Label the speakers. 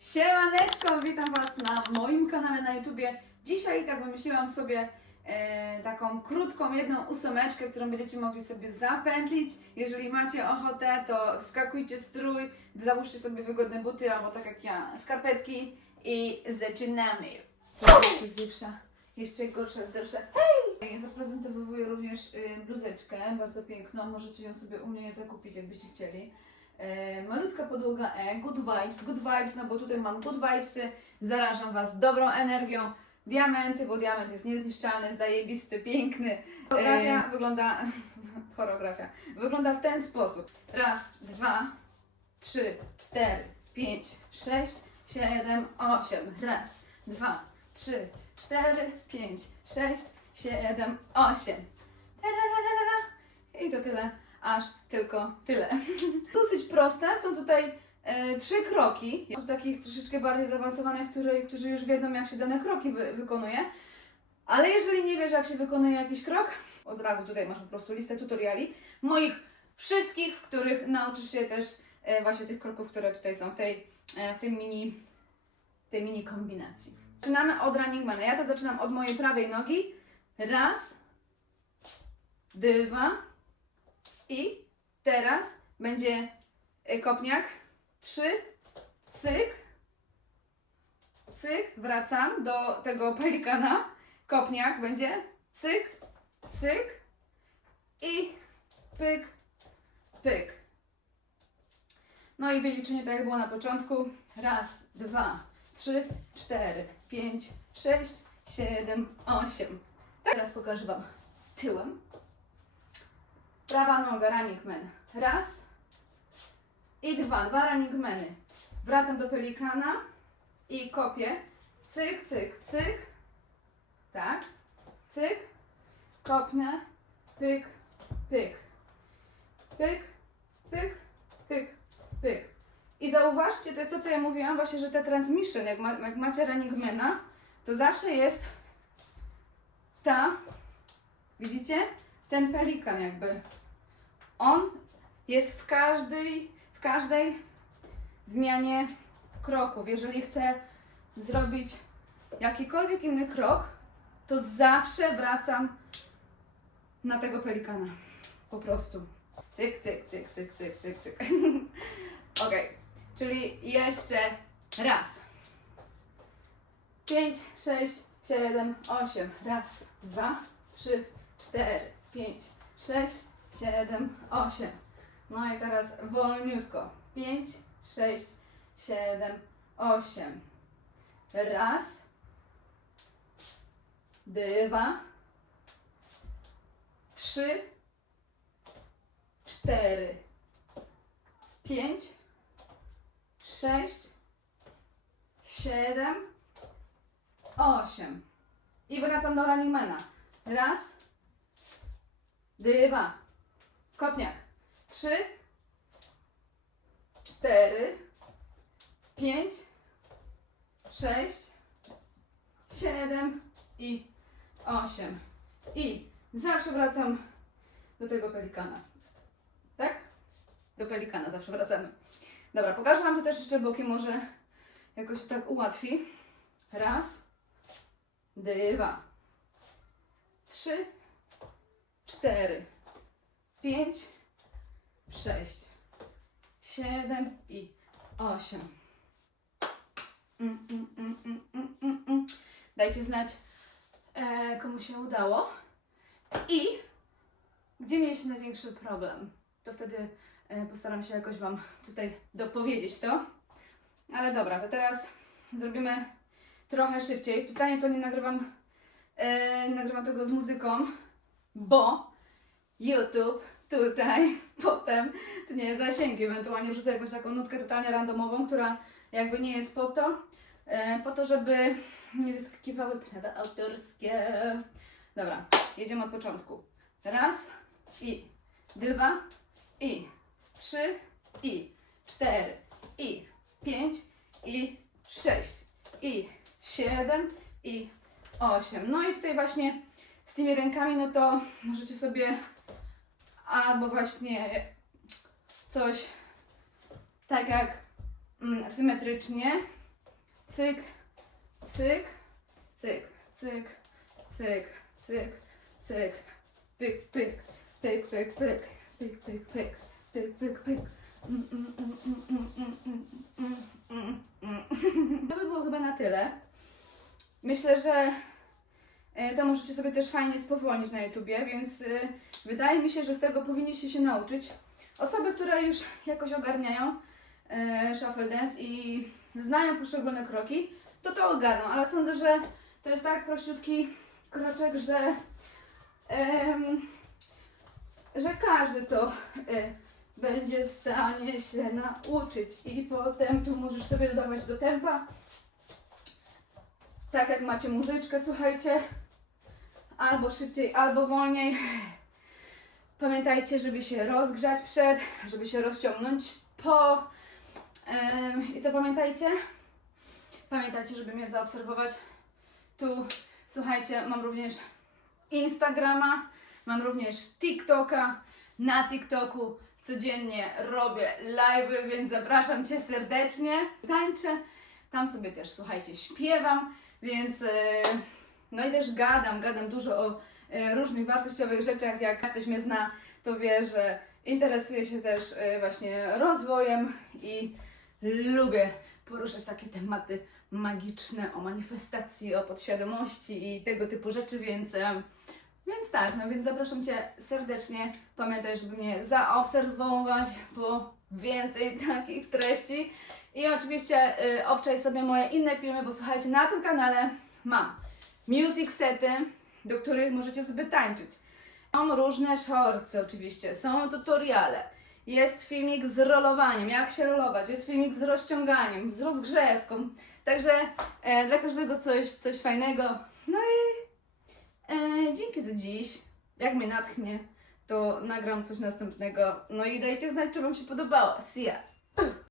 Speaker 1: Siemaneczko, witam Was na moim kanale na YouTubie. Dzisiaj tak wymyśliłam sobie e, taką krótką jedną ósemeczkę, którą będziecie mogli sobie zapętlić. Jeżeli macie ochotę, to wskakujcie strój, załóżcie sobie wygodne buty albo tak jak ja, skarpetki i zaczynamy. To jest lepsza, jeszcze gorsza, zdrsza. Hej! Zaprezentowuję również y, bluzeczkę, bardzo piękną, możecie ją sobie u mnie zakupić, jakbyście chcieli. E, malutka podłoga E, good vibes, good vibes, no bo tutaj mam good vibesy, zarażam Was dobrą energią, diamenty, bo diament jest niezniszczalny, zajebisty, piękny. Choreografia wygląda, choreografia, wygląda w ten sposób. Raz, dwa, trzy, cztery, pięć, sześć, siedem, osiem. Raz, dwa, trzy, cztery, pięć, sześć, siedem, osiem. I to tyle, aż tylko tyle. Dosyć proste, są tutaj e, trzy kroki. Są takich troszeczkę bardziej zaawansowanych, które, którzy już wiedzą, jak się dane kroki wy, wykonuje. Ale jeżeli nie wiesz, jak się wykonuje jakiś krok, od razu tutaj masz po prostu listę tutoriali moich wszystkich, w których nauczysz się też e, właśnie tych kroków, które tutaj są w tej, e, w tym mini, w tej mini kombinacji. Zaczynamy od running mana. Ja to zaczynam od mojej prawej nogi. Raz, dwa i teraz będzie e, kopniak. Trzy, cyk, cyk, wracam do tego pelikana. Kopniak będzie cyk, cyk i pyk, pyk. No i wyliczenie tak jak było na początku. Raz, dwa, trzy, cztery, pięć, sześć, siedem, osiem. Tak. Teraz pokażę Wam tyłem. Prawa noga, running man. Raz i dwa, dwa running many. Wracam do pelikana i kopię. Cyk, cyk, cyk. Tak. Cyk. Kopnę. Pyk, pyk. Pyk, pyk, pyk, pyk. I zauważcie, to jest to, co ja mówiłam, właśnie, że te transmission, jak, ma, jak macie Runningmana, to zawsze jest ta, widzicie? Ten pelikan jakby. On jest w każdej, w każdej zmianie kroków. Jeżeli chcę zrobić jakikolwiek inny krok, to zawsze wracam na tego pelikana. Po prostu. Cyk, cyk, cyk, cyk, cyk, cyk, cyk. ok, czyli jeszcze raz. 5, 6, 7, 8. Raz, dwa, trzy, cztery, pięć, sześć, siedem, osiem. No i teraz wolniutko. 5, 6, 7, 8. Raz, dwa, trzy, cztery, pięć, sześć, siedem, osiem. I wracam do Runningmana. Raz, dwa, kopniak. Trzy, cztery, pięć, sześć, siedem i osiem. I zawsze wracam do tego pelikana. Tak? Do pelikana zawsze wracamy. Dobra, pokażę Wam tu też jeszcze boki, może jakoś tak ułatwi. Raz, dwa, trzy, cztery, pięć, sześć, siedem i osiem. Mm, mm, mm. Dajcie znać, e, komu się udało. I gdzie mieliście największy problem? To wtedy e, postaram się jakoś Wam tutaj dopowiedzieć to. Ale dobra, to teraz zrobimy trochę szybciej. Specjalnie to nie nagrywam, e, nagrywam tego z muzyką, bo YouTube tutaj potem tnie zasięgi. Ewentualnie wrzucę jakąś taką nutkę totalnie randomową, która jakby nie jest po to, e, po to, żeby nie wyskakiwały prawa autorskie. Dobra, jedziemy od początku. Raz i dwa i trzy i cztery i pięć i sześć i siedem i osiem. No i tutaj właśnie z tymi rękami, no to możecie sobie albo właśnie coś tak jak mm, symetrycznie, cyk, cyk, cyk, cyk, cyk, cyk, cyk, pyk, pyk, pyk, pyk, pyk, pyk, pyk, pyk, pyk, pyk, pyk. Mm, mm, mm, mm, mm, mm, mm, mm, mm, mm. To by było chyba na tyle. Myślę, że e, to możecie sobie też fajnie spowolnić na YouTubie, więc e, wydaje mi się, że z tego powinniście się nauczyć. Osoby, które już jakoś ogarniają e, shuffle dance i znają poszczególne kroki, to to ogarną, ale sądzę, że to jest tak prościutki kroczek, że em, że każdy to e, będzie w stanie się nauczyć. I potem tu możesz sobie dodawać do tempa. Tak jak macie muzyczkę, słuchajcie, albo szybciej, albo wolniej. Pamiętajcie, żeby się rozgrzać przed, żeby się rozciągnąć po. I co pamiętajcie? Pamiętajcie, żeby mnie zaobserwować. Tu, słuchajcie, mam również Instagrama, mam również TikToka. Na TikToku codziennie robię live'y, więc zapraszam Cię serdecznie. Tańczę, tam sobie też, słuchajcie, śpiewam, więc e, no i też gadam, gadam dużo o e, różnych wartościowych rzeczach. Jak ktoś mnie zna, to wie, że interesuję się też e, właśnie rozwojem i lubię poruszać takie tematy magiczne, o manifestacji, o podświadomości i tego typu rzeczy, więc, em, więc tak, no więc zapraszam Cię serdecznie. Pamiętaj, żeby mnie zaobserwować po więcej takich treści. I oczywiście y, obczaj sobie moje inne filmy, bo słuchajcie, na tym kanale mam music sety, do których możecie sobie tańczyć. Są różne shortsy oczywiście, są tutoriale. Jest filmik z rolowaniem, jak się rolować, jest filmik z rozciąganiem, z rozgrzewką. Także e, dla każdego coś, coś fajnego. No i e, dzięki za dziś. Jak mnie natchnie, to nagram coś następnego. No i dajcie znać, czy Wam się podobało. See ya!